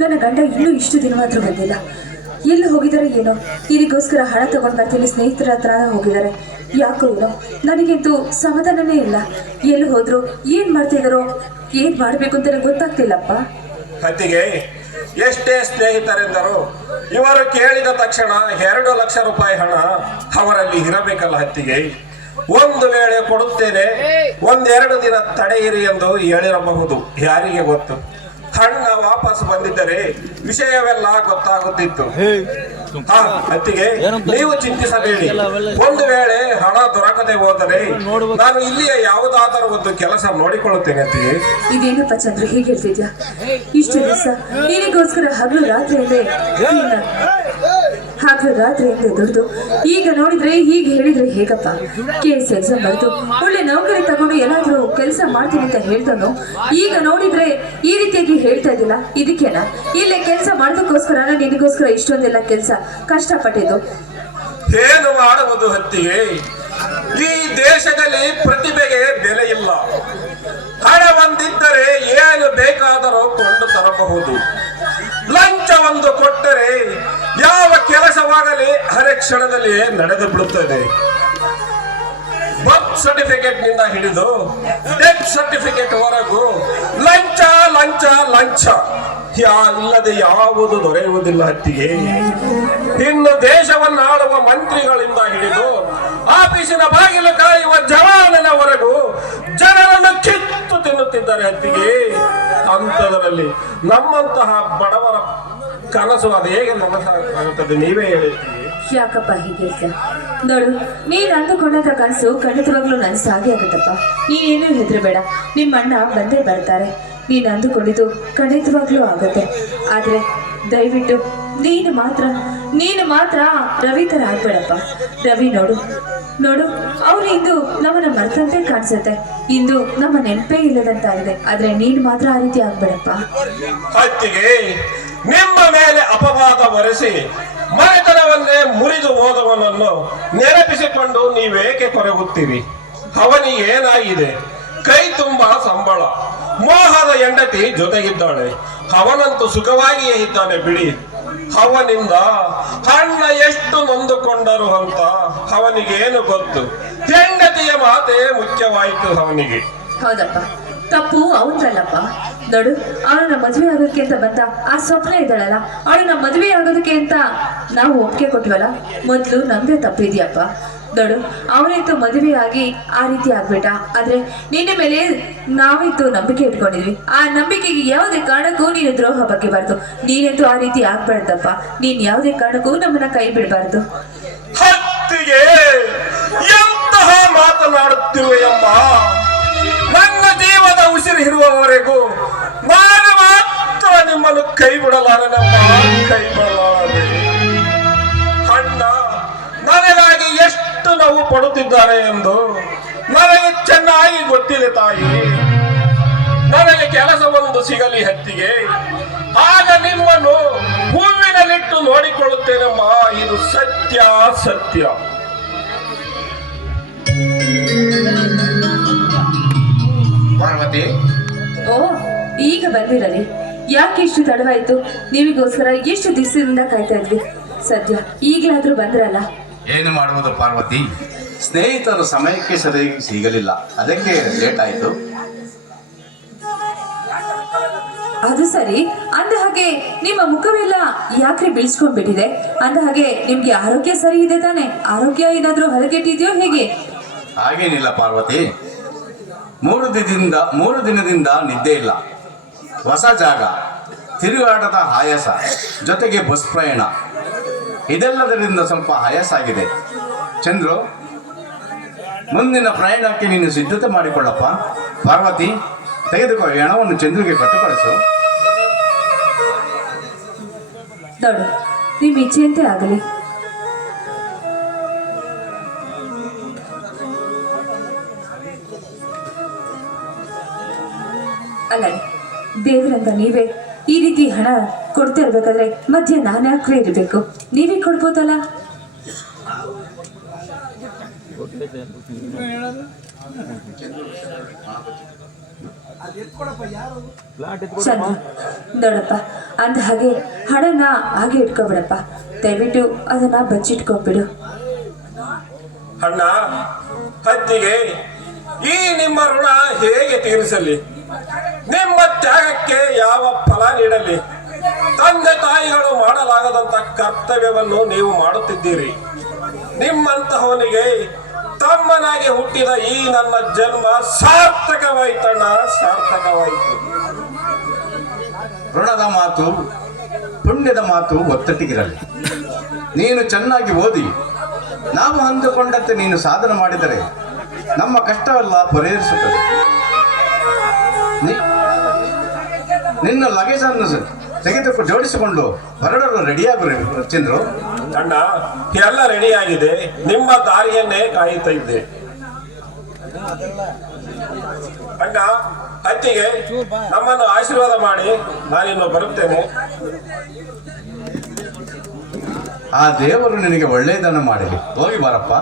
ನನ್ನ ಗಂಡ ಇನ್ನೂ ಇಷ್ಟು ದಿನವಾದ್ರೂ ಬಂದಿಲ್ಲ. ಎಲ್ಲಿ ಹೋಗಿದ್ದಾರೆ ಏನೋ? ಇದಕ್ಕೋಸ್ಕರ ಹಣ ತಗೊಂಡು ಬರ್ತೀನಿ ಸ್ನೇಹಿತರ ಹತ್ರ ಹೋಗಿದ್ದಾರೆ. ಯಾಕೋ ಏನೋ ನನಗಂತೂ ಸಮಾಧಾನನೇ ಇಲ್ಲ. ಎಲ್ಲಿ ಹೋದ್ರು, ಏನ್ ಮಾಡ್ತಿದಾರೋ, ಏನ್ ಮಾಡ್ಬೇಕು ಅಂತ ನನಗೆ ಗೊತ್ತಾಗ್ತಿಲ್ಲಪ್ಪ. ಹತ್ತಿಗೆ ಎಷ್ಟೇ ಸ್ನೇಹಿತರೆಂದರು ಇವರು ಕೇಳಿದ ತಕ್ಷಣ 2 ಲಕ್ಷ ರೂಪಾಯಿ ಹಣ ಅವರಲ್ಲಿ ಇರಬೇಕಲ್ಲ. ಹತ್ತಿಗೆ ಒಂದು ವೇಳೆ ಕೊಡುತ್ತೇನೆ, 1-2 ದಿನ ತಡೆಯಿರಿ ಎಂದು ಹೇಳಿರಬಹುದು. ಯಾರಿಗೆ ಗೊತ್ತು? ಹಣ ವಾಪಸ್ ಬಂದಿದ್ದರೆ ವಿಷಯವೆಲ್ಲ ಗೊತ್ತಾಗುತ್ತಿತ್ತು. ಅತ್ತಿಗೆ ನೀವು ಚಿಂತಿಸಬೇಡಿ. ಒಂದು ವೇಳೆ ಹಣ ದೊರಕದೆ ಹೋದರೆ ನಾನು ಇಲ್ಲಿಯ ಯಾವುದಾದರೂ ಒಂದು ಕೆಲಸ ನೋಡಿಕೊಳ್ಳುತ್ತೇನೆ. ಅತ್ತಿಗೆ ಇದೇನಪ್ಪ ಚಂದ್ರ ಹೀಗೆ ಹೇಳ್ತಿದ್ಯಾ? ಇಷ್ಟು ದಿವಸ ನಿನಗೋಸ್ಕರ ಹಗಲು ರಾತ್ರಿಯಲ್ಲೇ ದುಡ್ದು ಈಗ ನೋಡಿದ್ರೆ ಹೀಗೆ ಹೇಳಿದ್ರೆ ಹೇಗಪ್ಪ? KS ಎಕ್ಸಾಮ್ ಬರೆದು ಒಳ್ಳೆ ನೌಕರಿ ತಗೊಂಡು ಏನಾದ್ರೂ ಕೆಲಸ ಮಾಡ್ತೀನಿ ಅಂತ ಹೇಳ್ತಾನು. ಈಗ ನೋಡಿದ್ರೆ ಈ ರೀತಿಯಾಗಿ ಹೇಳ್ತಾ ಇದ್ದಿಲ್ಲ. ಇದಕ್ಕೇನಾ? ಇಲ್ಲೇ ಕೆಲಸ ಮಾಡೋದಕ್ಕೋಸ್ಕರ ನಿನಗೋಸ್ಕರ ಇಷ್ಟೊಂದೆಲ್ಲ ಕೆಲಸ ಕಷ್ಟಪಟ್ಟಿದ್ದು. ಏನು ಮಾಡುವುದು ಹತ್ತಿಗೆ? ಈ ದೇಶದಲ್ಲಿ ಪ್ರತಿಭೆಗೆ ಬೆಲೆ ಇಲ್ಲ. ಹಣ ಒಂದಿದ್ದರೆ ಏನು ಬೇಕಾದರೂ ಕೊಂಡು ತರಬಹುದು. ಲಂಚವೊಂದು ಕೊಟ್ಟರೆ ಯಾವ ಕೆಲಸವಾಗಲಿ ಅರೆ ಕ್ಷಣದಲ್ಲಿ ನಡೆದು ಬಿಡುತ್ತದೆ. ಬರ್ತ್ ಸರ್ಟಿಫಿಕೇಟ್ ನಿಂದ ಹಿಡಿದು ಡೆತ್ ಸರ್ಟಿಫಿಕೇಟ್ ವರೆಗೂ ಲಂಚ ಲಂಚ ಲಂಚ ಇಲ್ಲದೆ ಯಾವುದು ದೊರೆಯುವುದಿಲ್ಲ. ಹತ್ತಿಗೆ ಇನ್ನು ದೇಶವನ್ನು ಆಳುವ ಮಂತ್ರಿಗಳಿಂದ ಹಿಡಿದು ಆಫೀಸಿನ ಬಾಗಿಲು ಕಾಯುವ ಜವಾನನವರೆಗೂ ಜನರನ್ನು ಕಿತ್ತು ತಿನ್ನುತ್ತಿದ್ದಾರೆ. ಹತ್ತಿಗೆ ಅಂಥದರಲ್ಲಿ ನಮ್ಮಂತಹ ಬಡವರ ಕನಸು ಅದು ಹೇಗೆ ನನಸಾಗುತ್ತದೆ? ನೀವೇ ಹೇಳ್ತೀವಿ. ಯಾಕಪ್ಪ ಹೀಗೆ ನೋಡು, ನೀನ್ ಅಂದುಕೊಂಡಂತ ಕನಸು ಖಂಡಿತವಾಗ್ಲೂ ನನಸಾಗಿ ಆಗುತ್ತಪ್ಪ. ನೀನೇನು ಹೆದರಬೇಡ, ನಿಮ್ಮ ಅಣ್ಣ ಬಂದೇ ಬರ್ತಾರೆ. ನೀನು ಅಂದುಕೊಂಡಿದ್ದು ಖಂಡಿತವಾಗ್ಲೂ ಆಗುತ್ತೆ. ಆದ್ರೆ ದಯವಿಟ್ಟು ನೀನು ಮಾತ್ರ ರವಿ ತರ ಆಗ್ಬೇಡಪ್ಪ. ರವಿ ನೋಡು ಅವ್ರು ಇಂದು ನಮ್ಮನ್ನ ಮರ್ತಂತೆ ಕಾಣಿಸುತ್ತೆ, ಇಂದು ನಮ್ಮ ನೆನಪೇ ಇಲ್ಲದಂತಾಗಿದೆ. ಆದ್ರೆ ನೀನು ಮಾತ್ರ ಆ ರೀತಿ ಆಗ್ಬೇಡಪ್ಪ. ಹತ್ತಿಗೆ ನಿಮ್ಮ ಮೇಲೆ ಅಪವಾದ ಹೊರಿಸಿ ಮನೆತನವನ್ನೇ ಮುರಿದು ಹೋದವನನ್ನು ನೆನಪಿಸಿಕೊಂಡು ನೀವೇಕೆ ಕೊರಗುತ್ತೀರಿ? ಅವನಿಗೆ ಏನಾಗಿದೆ? ಕೈ ತುಂಬಾ ಸಂಬಳ, ಮೋಹದ ಹೆಂಡತಿ ಜೊತೆಗಿದ್ದಾಳೆ. ಅವನಂತೂ ಸುಖವಾಗಿಯೇ ಇದ್ದಾನೆ ಬಿಡಿ. ಅವನಿಂದ ಅಣ್ಣ ಎಷ್ಟು ನೊಂದುಕೊಂಡರು ಅಂತ ಅವನಿಗೇನು ಗೊತ್ತು? ಹೆಂಡತಿಯ ಮಾತೇ ಮುಖ್ಯವಾಯಿತು ಅವನಿಗೆ. ಹೌದಪ್ಪ, ತಪ್ಪು ಅವನಲ್ಲಪ್ಪ. ನೋಡು, ಅವಳನ್ನ ಮದುವೆ ಆಗೋದಕ್ಕೆ ಅಂತ ಬಂದ ಆ ಸ್ವಪ್ನ ಇದ್ದಾಳಲ್ಲ, ಅವಳನ್ನ ಮದುವೆ ಆಗೋದಕ್ಕೆ ಅಂತ ನಾವು ಒಪ್ಪಿಗೆ ಕೊಟ್ವಲ್ಲ, ಮೊದಲು ನಮ್ದೇ ತಪ್ಪಿದ್ಯಪ್ಪ. ನೋಡು, ಅವನಿತ್ತು ಮದುವೆ ಆಗಿ ಆ ರೀತಿ ಆಗ್ಬಿಟ್ಟ. ಆದ್ರೆ ನಿನ್ನ ಮೇಲೆ ನಾವಿತ್ತು ನಂಬಿಕೆ ಇಟ್ಕೊಂಡಿದ್ವಿ. ಆ ನಂಬಿಕೆಗೆ ಯಾವುದೇ ಕಾರಣಕ್ಕೂ ನೀನು ದ್ರೋಹ ಬಗ್ಗೆಬಾರ್ದು. ನೀನಂತೂ ಆ ರೀತಿ ಆಗ್ಬಾರ್ದಪ್ಪ. ನೀನ್ ಯಾವುದೇ ಕಾರಣಕ್ಕೂ ನಮ್ಮನ್ನ ಕೈ ಬಿಡಬಾರ್ದು. ಹತ್ತಿಗೆ ಎಂತಹ ಮಾತನಾಡುತ್ತಿರುವೆಯಮ್ಮ? ನನ್ನ ಜೀವದ ಉಸಿರು ಇರುವವರೆಗೂ ನಾನು ಮಾತ್ರ ನಿಮ್ಮನ್ನು ಕೈ ಬಿಡಲಾರನಮ್ಮ, ಕೈ ಬಿಡಲಾರೆ. ಅಣ್ಣ ನನಗಾಗಿ ಎಷ್ಟು ನೋವು ಪಡುತ್ತಿದ್ದಾರೆ ಎಂದು ನನಗೆ ಚೆನ್ನಾಗಿ ಗೊತ್ತಿದೆ ತಾಯಿ. ನನಗೆ ಕೆಲಸವೊಂದು ಸಿಗಲಿ ಹತ್ತಿಗೆ, ಆಗ ನಿಮ್ಮನ್ನು ಹೂವಿನಲ್ಲಿಟ್ಟು ನೋಡಿಕೊಳ್ಳುತ್ತೇನಮ್ಮ. ಇದು ಸತ್ಯ ಸತ್ಯ. ಪಾರ್ವತಿ, ಓ ಈಗ ಬಂದಿರಲಿ. ಯಾಕೆ ಇಷ್ಟು ತಡವಾಯ್ತು? ನೀವಿಗೋಸ್ಕರ ಎಷ್ಟು ದಿವಸದಿಂದ ಕಾಯ್ತಾ ಇದ್ವಿ. ಸದ್ಯ ಈಗಲಾದ್ರೂ ಬಂದ್ರಲ್ಲ. ಏನು ಮಾಡುವುದು ಪಾರ್ವತಿ? ಸ್ನೇಹಿತರು ಸಮಯಕ್ಕೆ ಸರಿಯಾಗಿ ಸಿಗಲಿಲ್ಲ, ಅದಕ್ಕೆ ಲೇಟ್ ಆಯಿತು. ಅದು ಸರಿ. ಅಂದ ಹಾಗೆ ನಿಮ್ಮ ಮುಖವೆಲ್ಲ ಯಾಕ್ರಿ ಬೀಳ್ಸ್ಕೊಂಡ್ಬಿಟ್ಟಿದೆ? ಅಂದ ಹಾಗೆ ನಿಮ್ಗೆ ಆರೋಗ್ಯ ಸರಿ ಇದೆ ತಾನೆ? ಆರೋಗ್ಯ ಏನಾದ್ರೂ ಹದಗೆಟ್ಟಿದ್ಯೋ ಹೇಗೆ? ಹಾಗೇನಿಲ್ಲ ಪಾರ್ವತಿ, 3 ದಿನದಿಂದ ನಿದ್ದೆ ಇಲ್ಲ. ಹೊಸ ಜಾಗ, ತಿರುಗಾಟದ ಆಯಾಸ, ಜೊತೆಗೆ ಬಸ್ ಪ್ರಯಾಣ, ಇದೆಲ್ಲದರಿಂದ ಸ್ವಲ್ಪ ಆಯಾಸ ಆಗಿದೆ. ಚಂದ್ರು, ಮುಂದಿನ ಪ್ರಯಾಣಕ್ಕೆ ನೀನು ಸಿದ್ಧತೆ ಮಾಡಿಕೊಳ್ಳಪ್ಪ. ಪಾರ್ವತಿ, ತೆಗೆದುಕೋ, ಹಣವನ್ನು ಚಂದ್ರಿಗೆ ಕಟ್ಟುಕಳಿಸು. ನೋಡು, ನಿಮ್ಮ ಇಚ್ಛೆಯಂತೆ ಆಗಲಿ. ಅಲ್ಲ, ದೇವರಂತ ನೀವೇ ಈ ರೀತಿ ಹಣ ಕೊಡ್ತಾ ಇರ್ಬೇಕಾದ್ರೆ ಮಧ್ಯ ನಾನು ಯಾಕೆ ಇರಬೇಕು? ನೀವೇ ಕೊಡ್ಬೋದಲ್ಲ. ಚಂದ್ರ ನೋಡಪ್ಪ, ಅಂದ ಹಾಗೆ ಹಣನ ಹಾಗೆ ಇಟ್ಕೊಬಿಡಪ್ಪ. ದಯವಿಟ್ಟು ಅದನ್ನ ಬಚ್ಚಿಟ್ಕೊಂಡ್ಬಿಡು. ಅಣ್ಣ, ಹತ್ತಿಗೆ ಈ ನಿಮ್ಮ ಋಣ ಹೇಗೆ ತೀರಿಸಲಿ? ನಿಮ್ಮ ತ್ಯಾಗಕ್ಕೆ ಯಾವ ಫಲ ನೀಡಲಿ? ತಂದೆ ತಾಯಿಗಳು ಮಾಡಲಾಗದಂತ ಕರ್ತವ್ಯವನ್ನು ನೀವು ಮಾಡುತ್ತಿದ್ದೀರಿ. ನಿಮ್ಮಂತಹವನಿಗೆ ತಮ್ಮನಾಗಿ ಹುಟ್ಟಿದ ಈ ನನ್ನ ಜನ್ಮ ಸಾರ್ಥಕವಾಯ್ತಣ್ಣ, ಸಾರ್ಥಕವಾಯಿತು. ಋಣದ ಮಾತು, ಪುಣ್ಯದ ಮಾತು ಒತ್ತಟ್ಟಿಗಿರಲಿ. ನೀನು ಚೆನ್ನಾಗಿ ಓದಿ ನಾವು ಅಂದುಕೊಂಡಂತೆ ನೀನು ಸಾಧನೆ ಮಾಡಿದರೆ ನಮ್ಮ ಕಷ್ಟವೆಲ್ಲ ಪರಿಹರಿಸುತ್ತದೆ. ನಿನ್ನ ಲಗೇಜನ್ನು ತೆಗೆದು ಜೋಡಿಸಿಕೊಂಡು ಹೊರಡಲು ರೆಡಿಯಾಗುವೆ ಚಂದ್ರು. ಅಣ್ಣ, ಎಲ್ಲ ರೆಡಿಯಾಗಿದೆ. ನಿಮ್ಮ ದಾರಿಯನ್ನೇ ಕಾಯುತ್ತಾ ಇದ್ದೆ. ಅಣ್ಣ, ಅತ್ತಿಗೆ ನಮ್ಮನ್ನು ಆಶೀರ್ವಾದ ಮಾಡಿ, ನಾನಿನ್ನು ಬರುತ್ತೇನೆ. ಆ ದೇವರು ನಿನಗೆ ಒಳ್ಳೆಯದನ್ನು ಮಾಡಲಿ. ಹೋಗಿ ಬಾರಪ್ಪ.